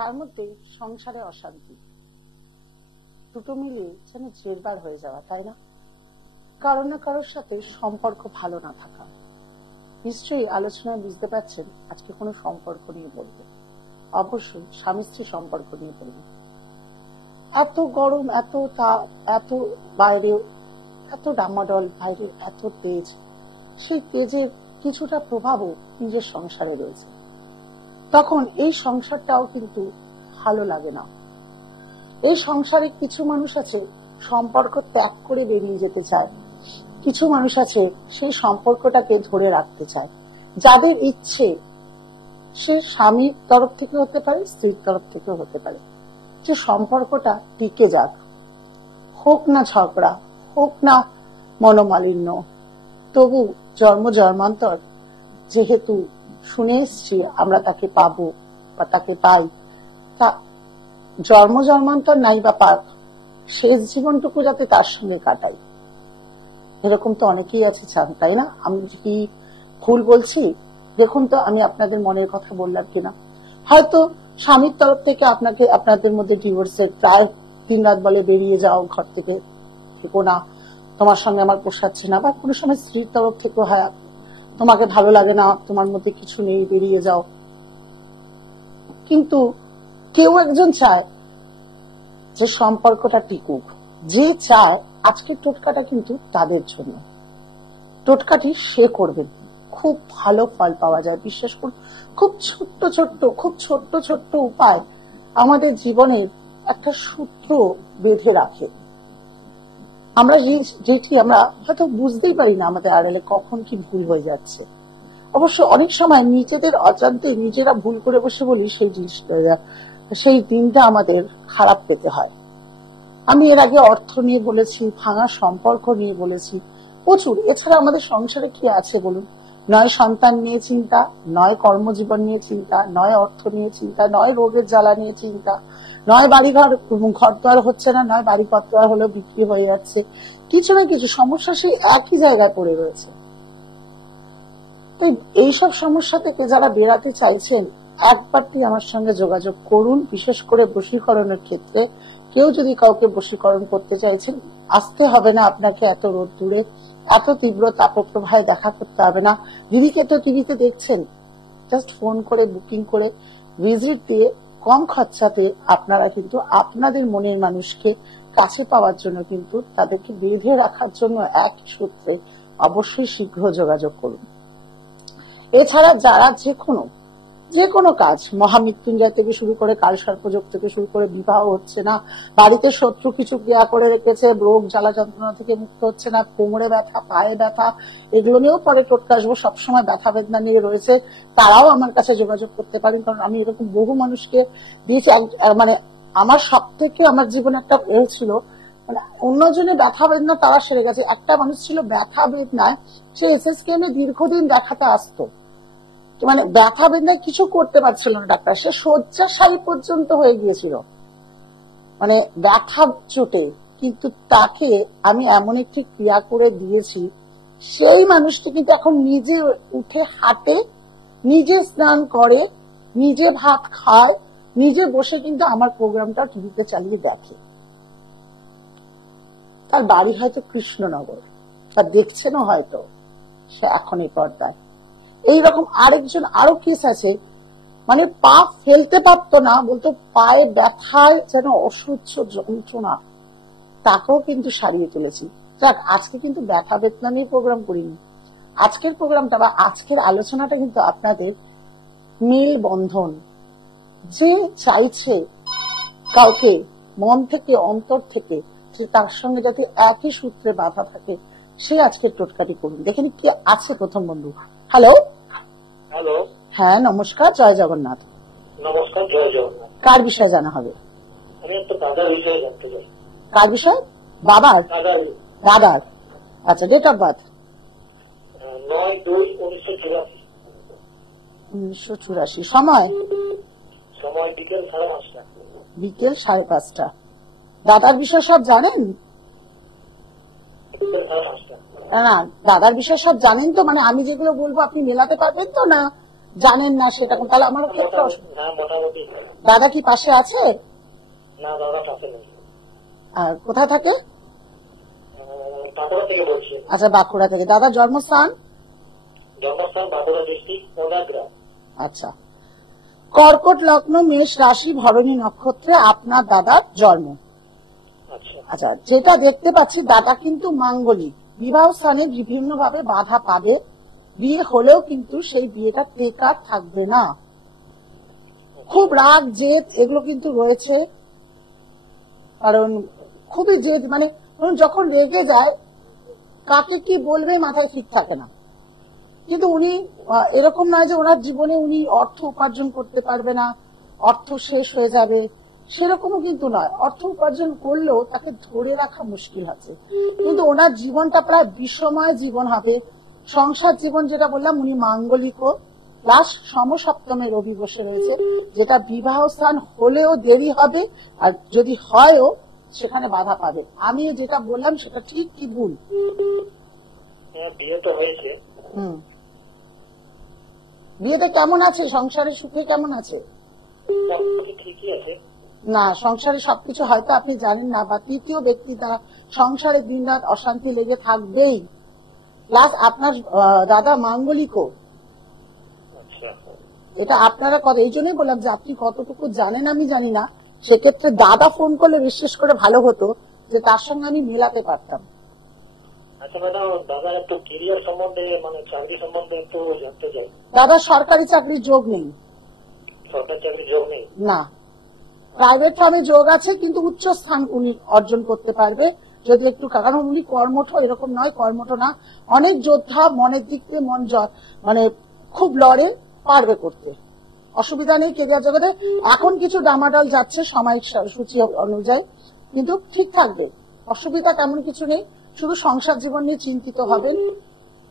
তার মধ্যে সংসারে অশান্তি, দুটো মিলিয়ে যেন জেরবার হয়ে যাওয়া, তাই না? কারো না কারোর সাথে সম্পর্ক ভালো না থাকা। নিশ্চয়ই আলোচনায় বুঝতে পারছেন আজকে কোনো সম্পর্ক নিয়ে বলবে, অবশ্যই স্বামী স্ত্রী সম্পর্ক নিয়ে বলবে। এত গরম, এত তাপ, এত বাইরে এত ডামাডল, বাইরে এত তেজ, সেই তেজের কিছুটা প্রভাবও নিজের সংসারে রয়েছে। তখন এই সংসারটাও কিন্তু ভালো লাগে না। এই সংসারে কিছু মানুষ আছে সম্পর্ক ত্যাগ করে বেরিয়ে যেতে চায়, কিছু মানুষ আছে সেই সম্পর্কটাকে ধরে রাখতে চায়। যাদের ইচ্ছে সে স্বামীর তরফ থেকে হতে পারে, স্ত্রীর তরফ থেকেও হতে পারে, যে সম্পর্কটা টিকে যাক, হোক না ঝগড়া, হোক না মনোমালিন্য, তবু জন্ম জন্মান্তর যেহেতু শুনে এসছি আমরা তাকে পাবো বা তাকে পাই, তা জন্ম জন্মান্তর নাই বা পাক, শেষ জীবনটুকু যাতে তার সঙ্গে কাটাই, এরকম তো অনেকেই আছে চান, তাই না? আমি কি ভুল বলছি? দেখুন তো আমি আপনাদের মনের কথা বললাম কিনা। হয়তো স্বামীর তরফ থেকে আপনাকে, আপনাদের মধ্যে ডিভোর্সের প্রায় দিন রাত বলে বেরিয়ে যাও, ঘর থেকে থেকো না, তোমার সঙ্গে আমার পোষাচ্ছে না, বা কোনো সময় স্ত্রীর তরফ থেকে হয় তোমাকে ভালো লাগে না, তোমার মধ্যে কিছু নেই, বেরিয়ে যাও। কিন্তু কেউ একজন চায় যে সম্পর্কটা টিকুক, যে চায় আজকের টোটকাটা কিন্তু তাদের জন্য। টোটকাটি সে করবেন, খুব ভালো ফল পাওয়া যায়, বিশ্বাস করুন। খুব ছোট্ট ছোট্ট উপায় আমাদের জীবনের একটা সূত্র বেঁধে রাখে। আমরা যেটি আমরা হয়তো বুঝতেই পারি না আমাদের আড়ালে কখন কি ভুল হয়ে যাচ্ছে। অবশ্য অনেক সময় নিজেদের অজান্তে নিজেরা ভুল করে বসে বলি, সেই জিনিস সেই দিনটা আমাদের খারাপ পেতে হয়। আমি এর আগে অর্থ নিয়ে বলেছি, ভাঙা সম্পর্ক নিয়ে বলেছি প্রচুর। এছাড়া আমাদের সংসারে কি আছে বলুন? নয় সন্তান নিয়ে চিন্তা, নয় কর্মজীবন নিয়ে চিন্তা, নয় অর্থ নিয়ে চিন্তা, নয় রোগের জ্বালা নিয়ে চিন্তা, নয় বাড়িঘর ঘর দোয়ার হচ্ছে না, নয় বাড়ি ঘর দোয়ার হলেও বিক্রি হয়ে যাচ্ছে। কিছু না কিছু সমস্যা সেই একই জায়গায় পড়ে রয়েছে। তাই এইসব সমস্যা থেকে যারা বেরাতে চাইছেন, একবারটি আমার সঙ্গে যোগাযোগ করুন। বিশেষ করে বশীকরণের ক্ষেত্রে কেউ যদি কাউকে বশীকরণ করতে চাইছেন, আসতে হবে না আপনাকে এত রোদ দূরে, এত তীব্র তাপপ্রবাহে দেখা করতে হবে না। দিদিকে তো টিভিতে দেখছেন, জাস্ট ফোন করে বুকিং করে ভিজিট দিয়ে কম খরচাতে আপনারা কিন্তু আপনাদের মনের মানুষকে কাছে পাওয়ার জন্য, কিন্তু তাদেরকে বেঁধে রাখার জন্য এক সূত্রে অবশ্যই শীঘ্র যোগাযোগ করুন। এছাড়া যারা যে কোনো কাজ, মহামৃত্যুঞ্জয় থেকে শুরু করে কালসর্পযোগ থেকে শুরু করে বিবাহ হচ্ছে না, বাড়িতে শত্রু কিছু ক্রিয়া করে রেখেছে, রোগ জ্বালা যন্ত্রণা থেকে মুক্ত হচ্ছে না, কোমরে ব্যথা, পায়ে ব্যথা, এগুলো নিয়েও পরে টোটকা আসবো, সবসময় ব্যথা বেদনা নিয়ে রয়েছে, তারাও আমার কাছে যোগাযোগ করতে পারেন। কারণ আমি এরকম বহু মানুষকে দিয়েছি। মানে আমার সব থেকে আমার জীবনে একটা ছিল, মানে অন্যজনে ব্যথা বেদনা তারা সেরে গেছে। একটা মানুষ ছিল ব্যথা বেদনায়, সে এসএসকেএম দীর্ঘদিন দেখাতে আসতো, মানে ব্যথা বেদনায় কিছু করতে পারছিল না ডাক্তার, সে শয্যাশায়ী পর্যন্ত হয়ে গিয়েছিল, মানে ব্যথা চোটে। কিন্তু তাকে আমি এমন একটি ক্রিয়া করে দিয়েছি, সেই মানুষটি কিন্তু এখন নিজে উঠে হাঁটে, নিজে স্নান করে, নিজে ভাত খায়, নিজে বসে কিন্তু আমার প্রোগ্রামটা টিভিতে চালিয়ে দেখে। তার বাড়ি হয়তো কৃষ্ণনগর, তার দেখছেনও হয়তো, সে এখন এই পর্দায়। এইরকম আরেকজন আরো কেস আছে, মানে পা ফেলতে পারতো না, বলতো পায়ে ব্যথায় যেন অসহ্য যন্ত্রণা, তাকেও কিন্তু সারিয়ে তুলেছি। যাক, আজকে কিন্তু ব্যথা বেদনা নিয়ে প্রোগ্রাম করিনি। আজকের প্রোগ্রামটা বা আজকের আলোচনাটা কিন্তু আপনাদের মেল বন্ধন, যে চাইছে কাউকে মন থেকে অন্তর থেকে যে তার সঙ্গে যাতে একই সূত্রে বাঁধা থাকে, সে আজকের টোটকাটি করুন। দেখেন কি আছে প্রথম বন্ধু। হ্যালো হ্যালো, হ্যাঁ নমস্কার, জয় জগন্নাথ। নমস্কার, জয় জগন্নাথ। কার বিষয়ে জানা হবে? আমি একটা দাদার বিষয়ে জানতে চাই। কার বিষয়? বাবার? দাদার। আচ্ছা, ডেট অফ বার্থ? 9/2/1984। 1984। সময়? সময় বিকেল 5:30। বিকেল 5:30। দাদার বিষয় সব জানেন? বিকেল 5:30। না, দাদার বিষয় সব জানেন তো? মানে আমি যেগুলো বলবো আপনি মেলাতে পারবেন তো? না জানেন না সেটা তাহলে আমার ক্ষেত্রে হ্যাঁ মোটামুটি। দাদা কি পাশে আছে? না দাদা পাশে নেই। আর কোথায় থাকে? বাঁকুড়া থেকে বলছি। আচ্ছা, বাঁকুড়া থেকে। দাদার জন্মস্থান? জন্মস্থান বাঁকুড়া ডিস্ট্রিক্ট কোলাগ্রাম। আচ্ছা, কর্কট লগ্ন, মেষ রাশি, ভরণী নক্ষত্রে আপনার দাদার জন্ম। আচ্ছা আচ্ছা, যেটা দেখতে পাচ্ছি দাদা কিন্তু মাঙ্গলিক, বিবাহ স্থানে বিভিন্ন ভাবে বাধা পাবে, বিয়ে হলেও কিন্তু সেই বিয়েটা টেকার থাকবে না, খুব রাগ জেদ এগুলো কিন্তু রয়েছে। কারণ খুবই জেদ, মানে যখন রেগে যায় কাকে কি বলবে মাথায় ঠিক থাকে না। কিন্তু উনি এরকম নয় যে ওনার জীবনে উনি অর্থ উপার্জন করতে পারবে না, অর্থ শেষ হয়ে যাবে, সেরকমও কিন্তু নয়। অর্থ উপার্জন করলেও তাকে ধরে রাখা মুশকিল আছে, কিন্তু ওনার জীবনটা প্রায় বিষময় জীবন হবে। সংসার জীবন যেটা বললাম, উনি মাঙ্গলিকও, প্লাস সমসপ্তমে রবি বসে রয়েছে, যেটা বিবাহ স্থান হলেও দেরি হবে, আর যদি হয়ও সেখানে বাধা পাবে। আমি যেটা বললাম সেটা ঠিক কি ভুল? বিয়ে তো হয়েছে। বিয়েতে কেমন আছে? সংসারের সুখে কেমন আছে? ঠিকই আছে না, সংসারে সবকিছু হয়তো আপনি জানেন না, বা তৃতীয় ব্যক্তি দ্বারা সংসারে দিন রাত অশান্তি লেগে থাকবেই। প্লাস আপনার দাদা মাঙ্গলিকও, এটা আপনারা কথা। এই জন্যই বললাম যে আপনি কতটুকু জানেন আমি জানি না, সেক্ষেত্রে দাদা ফোন করলে বিশেষ করে ভালো হতো, যে তার সঙ্গে আমি মেলাতে পারতাম। আচ্ছা ম্যাডাম, দাদার একটু ক্যারিয়ার সম্বন্ধে, মানে চাকরি সম্বন্ধে একটু জানতে চাই। দাদা সরকারি চাকরির যোগ নেই। সরকারি চাকরির যোগ নেই? না, প্রাইভেট ফার্মে যোগ আছে, কিন্তু উচ্চ স্থান উনি অর্জন করতে পারবে যদি একটু, কারণ উনি কর্মঠ এরকম নয়, কর্মঠ না, অনেক যোদ্ধা, মনের দিক থেকে মন মানে খুব লড়ে, পারবে করতে, অসুবিধা নেই কেরিয়ার জগতে। এখন কিছু ডামাডাল যাচ্ছে সাময়িক সূচি অনুযায়ী, কিন্তু ঠিক থাকবে, অসুবিধা তেমন কিছু নেই। শুধু সংসার জীবন নিয়ে চিন্তিত হবেন,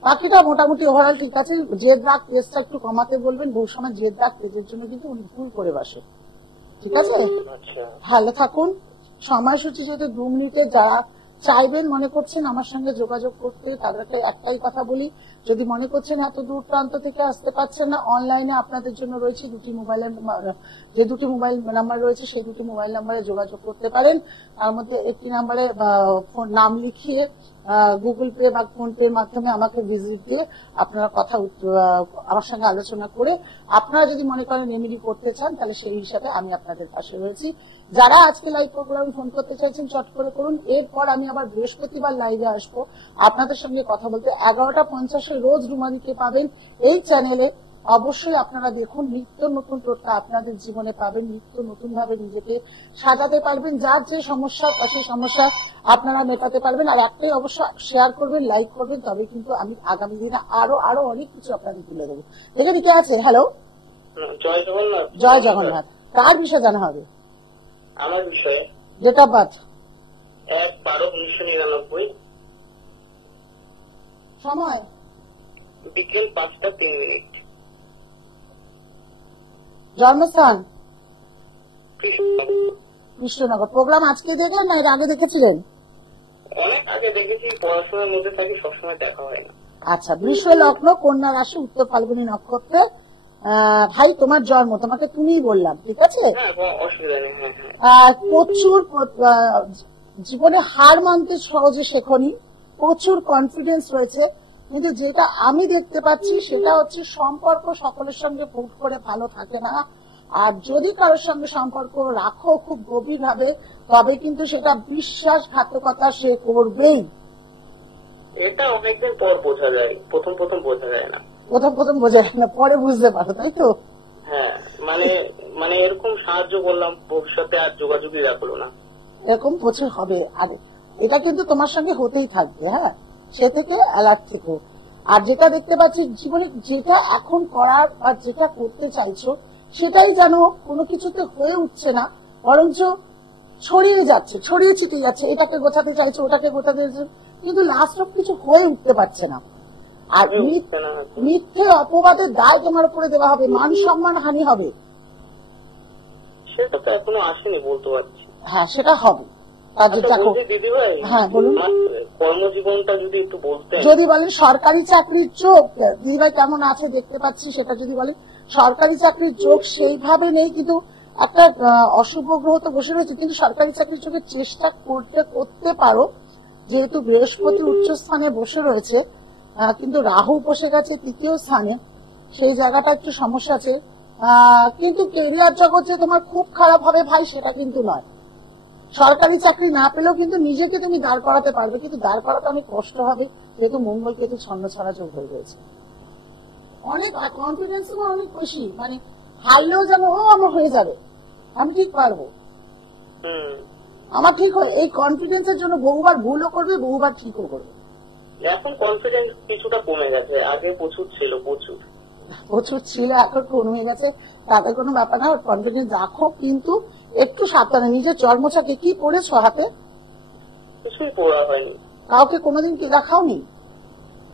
বাকিটা মোটামুটি ওভারঅল ঠিক আছে। জেদ রাগ তেজটা একটু কমাতে বলবেন, বহু সময় জেদ রাগ তেজের জন্য কিন্তু উনি ভুল করে বসে। ঠিক আছে, ভালো থাকুন। সময়সূচি যদি 2 মিনিটে, যারা চাইবেন মনে করছেন আমার সঙ্গে যোগাযোগ করতে, তাদেরকে একটাই কথা বলি, যদি মনে করছেন এত দূর প্রান্ত থেকে আসতে পারছেন না, অনলাইনে আপনাদের জন্য রয়েছে দুটি মোবাইলের, যে দুটি মোবাইল নাম্বার রয়েছে সেই দুটি মোবাইল নাম্বারে যোগাযোগ করতে পারেন। তার মধ্যে একটি নাম্বারে নাম লিখিয়ে গুগল পে বা ফোন পে এর মাধ্যমে আমাকে ভিজিট দিয়ে আপনারা কথা আমার সঙ্গে আলোচনা করে আপনারা যদি মনে করেন এমনি করতে চান, তাহলে সেই হিসাবে আমি আপনাদের পাশে রয়েছি। যারা আজকে লাইভ প্রোগ্রামে ফোন করতে চাইছেন চট করে করুন। এরপর আমি আবার বৃহস্পতিবার লাইভে আসবো আপনাদের সঙ্গে কথা বলতে। 11:50 রোজ রুমানিকে পাবেন এই চ্যানেলে। অবশ্যই আপনারা দেখুন, নিত্য নতুন টোটকা আপনাদের জীবনে পাবেন, নিত্য নতুন ভাবে নিজেকে সাজাতে পারবেন, যার যে সমস্যা সেই সমস্যা আপনারা মেটাতে পারবেন। আর একটাই অবশ্য শেয়ার করবেন, লাইক করবেন, তবে কিন্তু আমি আগামী দিনে আরো অনেক কিছু আপনাদের তুলে দেবো। এখানে কে আছে? হ্যালো, জয় জগন্নাথ। জয় জগন্নাথ। কার বিষয়ে জানা হবে? আমার বিষয়ে। Date of birth? 1/12/1999। সময়? বিকেল 5:03। জন্মস্থান? কৃষ্ণনগর। কৃষ্ণনগর। প্রোগ্রাম আজকে দেখলেন না এর আগে দেখেছিলেন? অনেক আগে দেখেছি, পড়াশোনার মধ্যে থাকি, সবসময় দেখা হয় না। আচ্ছা, বৃষ লগ্ন, কন্যা রাশি, উত্তর ফাল্গুনী নক্ষত্রে। ভাই তোমার জন্ম, তোমাকে তুমিই বললাম, ঠিক আছে? অসুবিধা নেই। প্রচুর জীবনে হার মানতে সহজে শেখনি, প্রচুর কনফিডেন্স রয়েছে, কিন্তু যেটা আমি দেখতে পাচ্ছি সেটা হচ্ছে সম্পর্ক সকলের সঙ্গে হুট করে ভালো থাকে না। আর যদি কারোর সঙ্গে সম্পর্ক রাখো খুব গভীর ভাবে, তবে কিন্তু সেটা বিশ্বাসঘাতকতা সে করবেই। এটা অনেকদিন পর বোঝা যায়, প্রথম বোঝা যায় না। প্রথম বোঝা যায় না, পরে বুঝতে পারো, তাই তো? হ্যাঁ, মানে এরকম সাহায্য করলাম, ভবিষ্যতে আর যোগাযোগই রাখলো না, এরকম প্রচুর হবে। আর এটা কিন্তু তোমার সঙ্গে হতেই থাকবে। হ্যাঁ, সে থেকে অ্যালার্ট থেকো। আর যেটা দেখতে পাচ্ছি জীবনে, যেটা এখন করার বা যেটা করতে চাইছো সেটাই যেন কোনো কিছুতে হয়ে উঠছে না, বরঞ্চ ছড়িয়ে যাচ্ছে, ছড়িয়ে ছিটিয়ে যাচ্ছে। এটাকে গোছাতে চাইছো, ওটাকে গোছাতে চাইছো, কিন্তু লাস্ট অফ কিছু হয়ে উঠতে পারছে না। আর মিথ্যে অপবাদের দায় তোমার উপরে দেওয়া হবে, মান সম্মান হানি হবে। সেটা তো এখনো আসেনি বলতে পারছি। হ্যাঁ, সেটা হবে। দিদি ভাই, হ্যাঁ বলুন। কর্মজীবনটা যদি একটু বলতেন। যদি বলেন সরকারি চাকরির চোখ, দিদিভাই কেমন আছে দেখতে পাচ্ছি, সেটা যদি বলেন সরকারি চাকরির যোগ সেইভাবে নেই, কিন্তু একটা অশুভ গ্রহ তো বসে রয়েছে, কিন্তু সরকারি চাকরির যোগের চেষ্টা করতে পারো, যেহেতু বৃহস্পতি উচ্চ স্থানে বসে রয়েছে, কিন্তু রাহু বসে গেছে তৃতীয় স্থানে, সেই জায়গাটা একটু সমস্যা আছে। কিন্তু কেরিয়ার জগৎ যে তোমার খুব খারাপ হবে ভাই, সেটা কিন্তু নয়। সরকারি চাকরি না পেলেও কিন্তু নিজেকে তুমি দাঁড় করাতে পারবে, কিন্তু দাঁড় করাতে অনেক কষ্ট হবে, যেহেতু মঙ্গল কেতু ছন্ন ছাড়া যোগ হয়ে রয়েছে। অনেক কনফিডেন্স তোমার অনেক বেশি, মানে হারলেও যেন আমার হয়ে যাবে, আমি ঠিক পারবো, আমার ঠিক হয়, এই কনফিডেন্সের জন্য বহুবার ভুলও করবে, বহুবার ঠিকও করবে। এখন কনফিডেন্স কিছুটা কমে গেছে, আগে প্রচুর ছিল, প্রচুর ছিল, এখন কমে গেছে, তাতে কোনো ব্যাপার না। কনফিডেন্স রাখো, কিন্তু একটু সাবধানে। নিজের জন্মছকে কি পড়েছো হাতে? কিছুই পড়া হয়নি। কাউকে কোনোদিন কি দেখাওনি?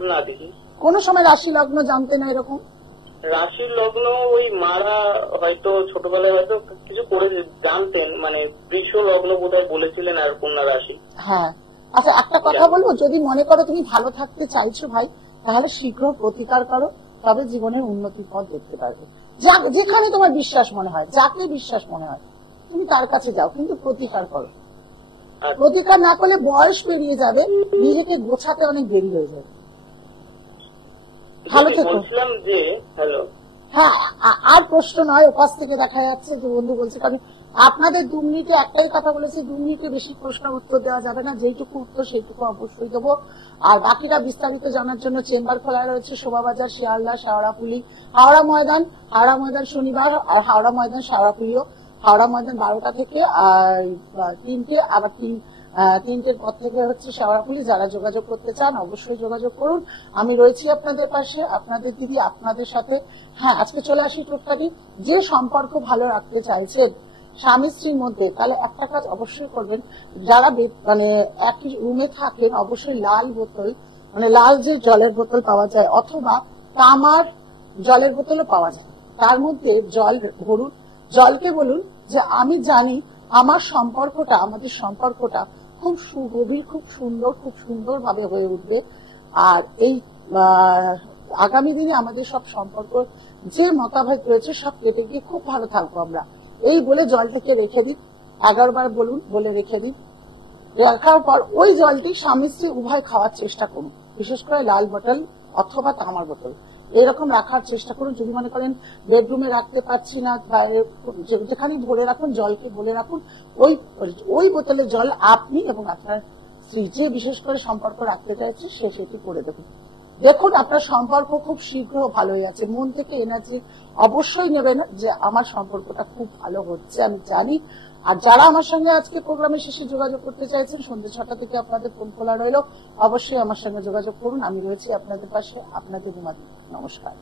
না দিদি। কোন সময় রাশি লগ্ন জানতে না এরকম? রাশির লগ্ন ওই মারা হয়তো ছোটবেলায় হয়তো কিছু করে জানতেন, মানে বৃষ লগ্ন বোধহয় বলেছিলেন, আর কন্যা রাশি। হ্যাঁ, আচ্ছা একটা কথা বলবো, যদি মনে করো তুমি ভালো থাকতে চাইছো ভাই, তাহলে শীঘ্র প্রতিকার করো, তবে জীবনের উন্নতির পথ দেখতে পারবে। যেখানে তোমার বিশ্বাস মনে হয়, যাকে বিশ্বাস মনে হয়, তুমি তার কাছে যাও, কিন্তু প্রতিকার করো। প্রতিকার না করলে বয়স পেরিয়ে যাবে, নিজেকে গোছাতে অনেক দেরি হয়ে যাবে। ভালো থেকো। হ্যাঁ, আর প্রশ্ন নয়, উপাস থেকে দেখা যাচ্ছে যে বন্ধু বলছে, কারণ আপনাদের 2 মিনিটে একটাই কথা বলেছি, 2 মিনিটে বেশি প্রশ্নের উত্তর দেওয়া যাবে না, যেইটুকু উত্তর সেইটুকু অবশ্যই দেবো। আর বাকিটা বিস্তারিত জানার জন্য চেম্বার খোলা রয়েছে শোভাবাজার, শিয়ালদা, শেওড়াফুলি, হাওড়া ময়দান শনিবার, আর হাওড়া ময়দান শেওড়াফুলিও। হাওড়া ময়দান 12টা থেকে 3টে, আবার 3টের পর থেকে হচ্ছে শেওড়াফুলি। যারা যোগাযোগ করতে চান অবশ্যই যোগাযোগ করুন, আমি রয়েছি আপনাদের পাশে, আপনাদের দিদি, আপনাদের সাথে। হ্যাঁ, আজকে চলে আসি টুকটাকি, যে সম্পর্ক ভালো রাখতে চাইছেন স্বামী স্ত্রীর মধ্যে, তাহলে একটা কাজ অবশ্যই করবেন, যারা মানে একই রুমে থাকেন, অবশ্যই লাল বোতল, মানে লাল যে জলের বোতল পাওয়া যায়, অথবা তামার জলের বোতলও পাওয়া যায়, তার মধ্যে জল ভরুন। জলকে বলুন যে আমি জানি আমাদের সম্পর্কটা খুব সুগভীর, খুব সুন্দর ভাবে হয়ে উঠবে, আর এই আগামী দিনে আমাদের সব সম্পর্ক যে মতাভেদ রয়েছে সব কেটে গিয়ে খুব ভালো থাকবো আমরা, এই বলে জলটাকে রেখে দিন। 11 বার বলুন, বলে রেখে দিন। রাখার পর ওই জলটি স্বামী স্ত্রী উভয় খাওয়ার চেষ্টা করুন, বিশেষ করে লাল বোতল অথবা তামার বোতল, এরকম রাখার চেষ্টা করুন। যদি মনে করেন বেডরুমে রাখতে পারছি না, যেখানে ভরে রাখুন, জলকে বলে রাখুন, ওই বোতলের জল আপনি এবং আপনার স্ত্রী যে বিশেষ করে সম্পর্ক রাখতে চাইছে সে সেটি করে দেবেন। দেখুন আপনার সম্পর্ক খুব শীঘ্র ভালো হয়ে যাচ্ছে, মন থেকে এনার্জি অবশ্যই নেবেন যে আমার সম্পর্কটা খুব ভালো হচ্ছে, আমি জানি। আর যারা আমার সঙ্গে আজকে প্রোগ্রামের শেষে যোগাযোগ করতে চাইছেন, সন্ধ্যে 6টা থেকে আপনাদের ফোন খোলা রইল, অবশ্যই আমার সঙ্গে যোগাযোগ করুন, আমি রয়েছি আপনাদের পাশে, আপনাদের নমস্কার।